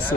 Mix.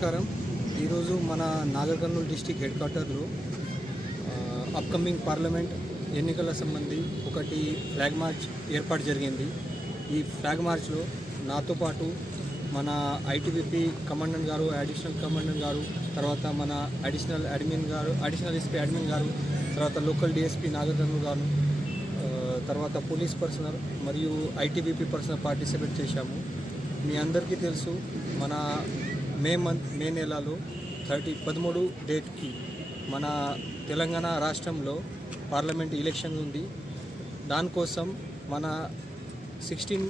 నమస్కారం. ఈరోజు మన నాగర్ కర్నూలు డిస్టిక్ హెడ్ క్వార్టర్లో అప్కమింగ్ పార్లమెంట్ ఎన్నికల సంబంధి ఒకటి ఫ్లాగ్ మార్చ్ ఏర్పాటు జరిగింది. ఈ ఫ్లాగ్ మార్చ్లో నాతో పాటు మన ఐటీబీపీ కమాండెంట్ గారు, అడిషనల్ కమాండెంట్ గారు, తర్వాత మన అడిషనల్ ఎస్పీ అడ్మిన్ గారు, తర్వాత లోకల్ డిఎస్పీ నాగర్ కర్నూలు గారు, తర్వాత పోలీస్ పర్సనల్ మరియు ఐటీబీపీ పర్సనల్ పార్టిసిపేట్ చేశాము. మీ అందరికీ తెలుసు, మన మే నెలలో 13 డేట్కి మన తెలంగాణ రాష్ట్రంలో పార్లమెంట్ ఎలక్షన్ ఉంది. దానికోసం మన 16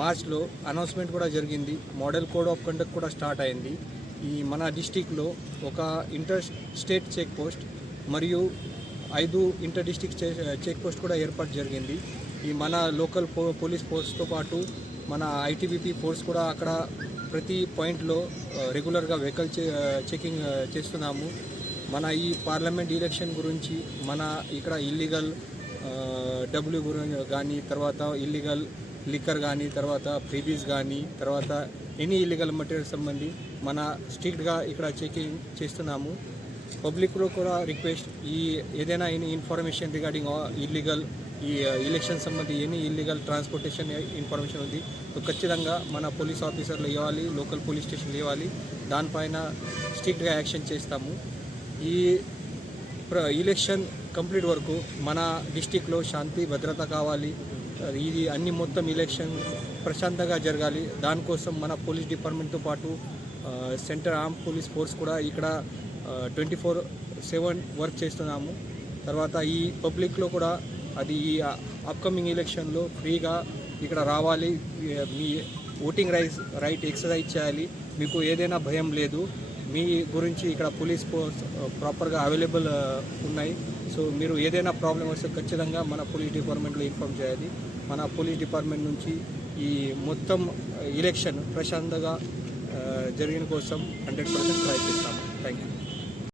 మార్చ్లో అనౌన్స్మెంట్ కూడా జరిగింది. మోడల్ కోడ్ ఆఫ్ కండక్ట్ కూడా స్టార్ట్ అయింది. ఈ మన డిస్టిక్లో ఒక ఇంటర్ స్టేట్ చెక్ పోస్ట్ మరియు 5 ఇంటర్ డిస్టిక్ చెక్ పోస్ట్ కూడా ఏర్పాటు జరిగింది. ఈ మన లోకల్ పోలీస్ ఫోర్స్తో పాటు మన ఐటీబీపీ ఫోర్స్ కూడా అక్కడ ప్రతి పాయింట్లో రెగ్యులర్గా వెహికల్ చెకింగ్ చేస్తున్నాము. మన ఈ పార్లమెంట్ ఎలక్షన్ గురించి మన ఇక్కడ ఇల్లీగల్ డబ్బులు గురించి కానీ, తర్వాత ఇల్లీగల్ లిక్కర్ కానీ, తర్వాత ఫ్రీబీస్ కానీ, తర్వాత ఎనీ ఇల్లీగల్ మెటీరియల్ సంబంధి మన స్ట్రిక్ట్గా ఇక్కడ చెకింగ్ చేస్తున్నాము. పబ్లిక్లో కూడా రిక్వెస్ట్, ఏదైనా ఎనీ ఇన్ఫర్మేషన్ రిగార్డింగ్ ఇల్లీగల్ ఈ ఎలక్షన్ సంబంధి ఎనీ ఇల్లీగల్ ట్రాన్స్పోర్టేషన్ ఇన్ఫర్మేషన్ ఉంది, ఖచ్చితంగా మన పోలీస్ ఆఫీసర్లు ఇవ్వాలి, లోకల్ పోలీస్ స్టేషన్లు ఇవ్వాలి. దానిపైన స్ట్రిక్ట్గా యాక్షన్ చేస్తాము. ఈ ఎలక్షన్ కంప్లీట్ వరకు మన డిస్టిక్లో శాంతి భద్రత కావాలి. ఇది అన్ని మొత్తం ఎలక్షన్ ప్రశాంతంగా జరగాలి. దానికోసం మన పోలీస్ డిపార్ట్మెంట్తో పాటు సెంట్రల్ ఆర్మ్ పోలీస్ ఫోర్స్ కూడా ఇక్కడ 24/7 వర్క్ చేస్తున్నాము. తర్వాత ఈ పబ్లిక్లో కూడా అది ఈ అప్కమింగ్ ఎలక్షన్లో ఫ్రీగా ఇక్కడ రావాలి, మీ ఓటింగ్ రైట్ ఎక్సర్సైజ్ చేయాలి. మీకు ఏదైనా భయం లేదు, మీ గురించి ఇక్కడ పోలీస్ ఫోర్స్ ప్రాపర్గా అవైలబుల్ ఉన్నాయి. సో మీరు ఏదైనా ప్రాబ్లం వస్తే ఖచ్చితంగా మన పోలీస్ డిపార్ట్మెంట్లో ఇన్ఫార్మ్ చేయాలి. మన పోలీస్ డిపార్ట్మెంట్ నుంచి ఈ మొత్తం ఎలక్షన్ ప్రశాంతంగా జరిగిన కోసం 100% ట్రై చేస్తాము. Thank you.